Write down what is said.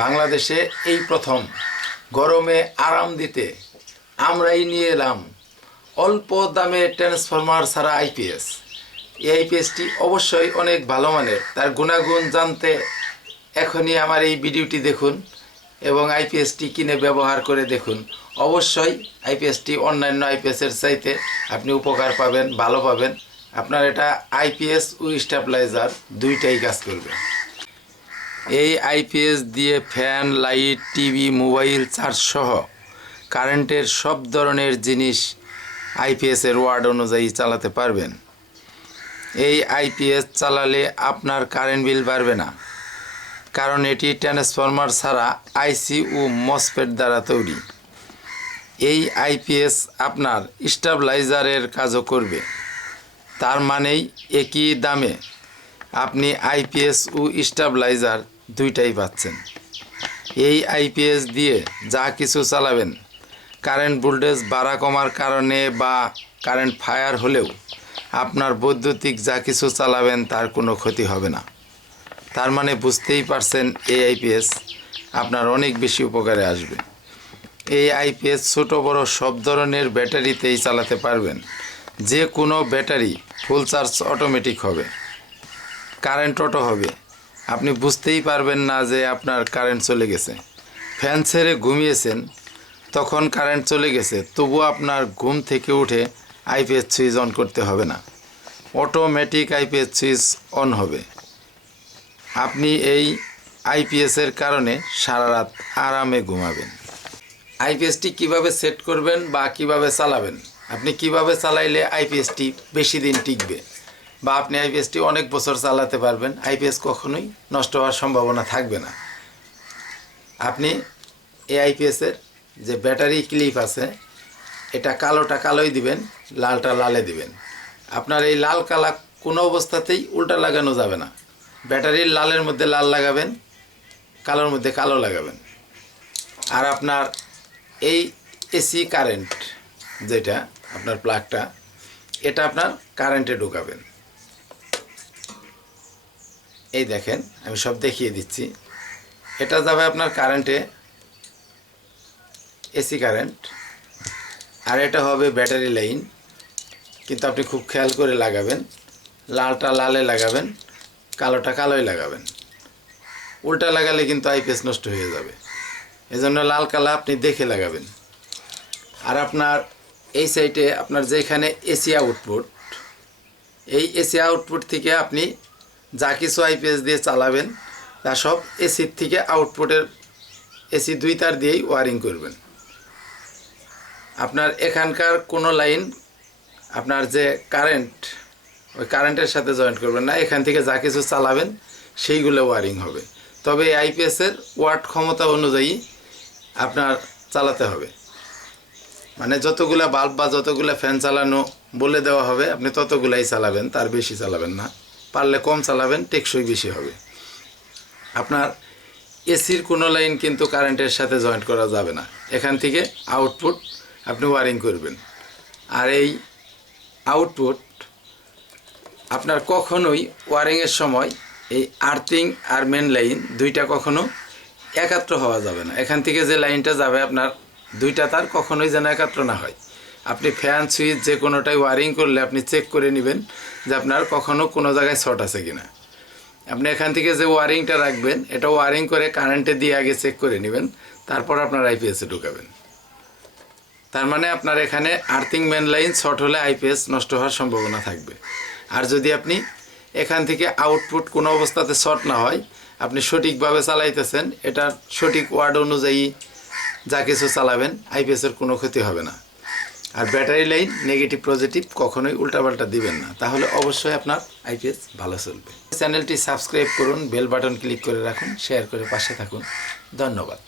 বাংলাদেশে এই প্রথম গরমে আরাম দিতে আমরাই নিয়ে এলাম অল্প দামে ট্রান্সফরমার ছাড়া আইপিএস। এই আইপিএসটি অবশ্যই অনেক ভালো মানের। তার গুণাগুণ জানতে এখনই আমার এই ভিডিওটি দেখুন এবং আইপিএসটি কিনে ব্যবহার করে দেখুন। অবশ্যই আইপিএসটি অন্যান্য আইপিএসের চাইতে আপনি উপকার পাবেন, ভালো পাবেন। আপনার এটা আইপিএস ও স্টেবিলাইজার দুইটাই কাজ করবে। এই আইপিএস দিয়ে fan, light, TV, mobile charge সহ কারেন্টের সব ধরনের জিনিস আইপিএসের ওয়ার্ড অনুযায়ী চালাতে পারবেন। এই আইপিএস চালালে আপনার কারেন্ট বিল বাড়বে না, কারণ এটি ট্রান্সফরমার ছাড়া আইসি ও মসফেট দ্বারা তৈরি। এই আইপিএস আপনার স্টেবিলাইজারের কাজও করবে। তার মানেই একই দামে আপনি আইপিএস ও স্টেবিলাইজার দুইটাই পাচ্ছেন। এই আইপিএস দিয়ে যা কিছু চালাবেন, কারেন্ট ভোল্টেজ বাড়া কমার কারণে বা কারেন্ট ফায়ার হলেও আপনার বৈদ্যুতিক যা কিছু চালাবেন তার কোনো ক্ষতি হবে না। তার মানে বুঝতেই পারছেন এই আইপিএস আপনার অনেক বেশি উপকারে আসবে। এই আইপিএস ছোটো বড় সব ধরনের ব্যাটারিতেই চালাতে পারবেন। যে কোনো ব্যাটারি ফুল চার্জ অটোমেটিক হবে, কারেন্ট অটো হবে। আপনি বুঝতেই পারবেন না যে আপনার কারেন্ট চলে গেছে। ফ্যান ছেড়ে ঘুমিয়েছেন, তখন কারেন্ট চলে গেছে, তবুও আপনার ঘুম থেকে উঠে আইপিএস সুইচ অন করতে হবে না, অটোমেটিক আইপিএস সুইচ অন হবে। আপনি এই আইপিএসের কারণে সারা রাত আরামে ঘুমাবেন। আইপিএসটি কিভাবে সেট করবেন বা কিভাবে চালাবেন, আপনি কিভাবে চালাইলে আইপিএসটি বেশি দিন টিকবে বা আপনি আইপিএসটি অনেক বছর চালাতে পারবেন, আইপিএস কখনোই নষ্ট হওয়ার সম্ভাবনা থাকবে না। আপনি এই আইপিএসের যে ব্যাটারি ক্লিপ আছে, এটা কালোটা কালোই দিবেন, লালটা লালে দিবেন। আপনার এই লাল কালা কোনো অবস্থাতেই উল্টা লাগানো যাবে না। ব্যাটারির লালের মধ্যে লাল লাগাবেন, কালোর মধ্যে কালো লাগাবেন। আর আপনার এই এসি কারেন্ট যেটা আপনার প্লাগটা, এটা আপনার কারেন্টে ঢোকাবেন। এই দেখেন, আমি সব দেখিয়ে দিচ্ছি। এটা যাবে আপনার কারেন্টে, এসি কারেন্ট। আর এটা হবে ব্যাটারি লাইন, কিন্তু আপনি খুব খেয়াল করে লাগাবেন। লালটা লালে লাগাবেন, কালোটা কালোই লাগাবেন। উল্টা লাগালে কিন্তু আইপিএস নষ্ট হয়ে যাবে। এজন্য লাল কালা আপনি দেখে লাগাবেন। আর আপনার এই সাইডে আপনার যেখানে এসি আউটপুট, এই এসি আউটপুট থেকে আপনি যা কিছু আইপিএস দিয়ে চালাবেন তা সব এসির থেকে আউটপুটের এসি দুই তার দিয়েই ওয়ারিং করবেন। আপনার এখানকার কোনো লাইন আপনার যে কারেন্ট, ওই কারেন্টের সাথে জয়েন্ট করবেন না। এখান থেকে যা কিছু চালাবেন সেইগুলো ওয়ারিং হবে। তবে এই আইপিএসের ওয়াট ক্ষমতা অনুযায়ী আপনার চালাতে হবে। মানে যতগুলা বাল্ব বা যতগুলা ফ্যান চালানো বলে দেওয়া হবে, আপনি ততগুলাই চালাবেন, তার বেশি চালাবেন না। পারলে কম চালাবেন, টেকসই বেশি হবে। আপনার এসির কোনো লাইন কিন্তু কারেন্টের সাথে জয়েন্ট করা যাবে না। এখান থেকে আউটপুট আপনি ওয়ারিং করবেন। আর এই আউটপুট আপনার কখনোই ওয়ারিংয়ের সময় এই আর্থিং আর মেন লাইন দুইটা কখনো একাত্র হওয়া যাবে না। এখান থেকে যে লাইনটা যাবে আপনার দুইটা তার কখনোই যেন একাত্র না হয়। আপনি ফ্যান, সুইচ যে কোনোটাই ওয়ারিং করলে আপনি চেক করে নেবেন যে আপনার কখনো কোনো জায়গায় শর্ট আছে কিনা। আপনি এখান থেকে যে ওয়ারিংটা রাখবেন, এটা ওয়ারিং করে কারেন্টে দিয়ে আগে চেক করে নেবেন, তারপর আপনার আইপিএসে ঢুকাবেন। তার মানে আপনার এখানে আর্থিং মেন লাইন শর্ট হলে আইপিএস নষ্ট হওয়ার সম্ভাবনা থাকবে। আর যদি আপনি এখান থেকে আউটপুট কোনো অবস্থাতে শর্ট না হয়, আপনি সঠিকভাবে চালাইতেছেন, এটার সঠিক ওয়ার্ড অনুযায়ী যা কিছু চালাবেন, আইপিএসের কোনো ক্ষতি হবে না। আর ব্যাটারি লাইন নেগেটিভ পজিটিভ কখনোই উল্টাপাল্টা দিবেন না, তাহলে অবশ্যই আপনার আইপিএস ভালো চলবে। চ্যানেলটি সাবস্ক্রাইব করুন, বেল বাটন ক্লিক করে রাখুন, শেয়ার করে পাশে থাকুন। ধন্যবাদ।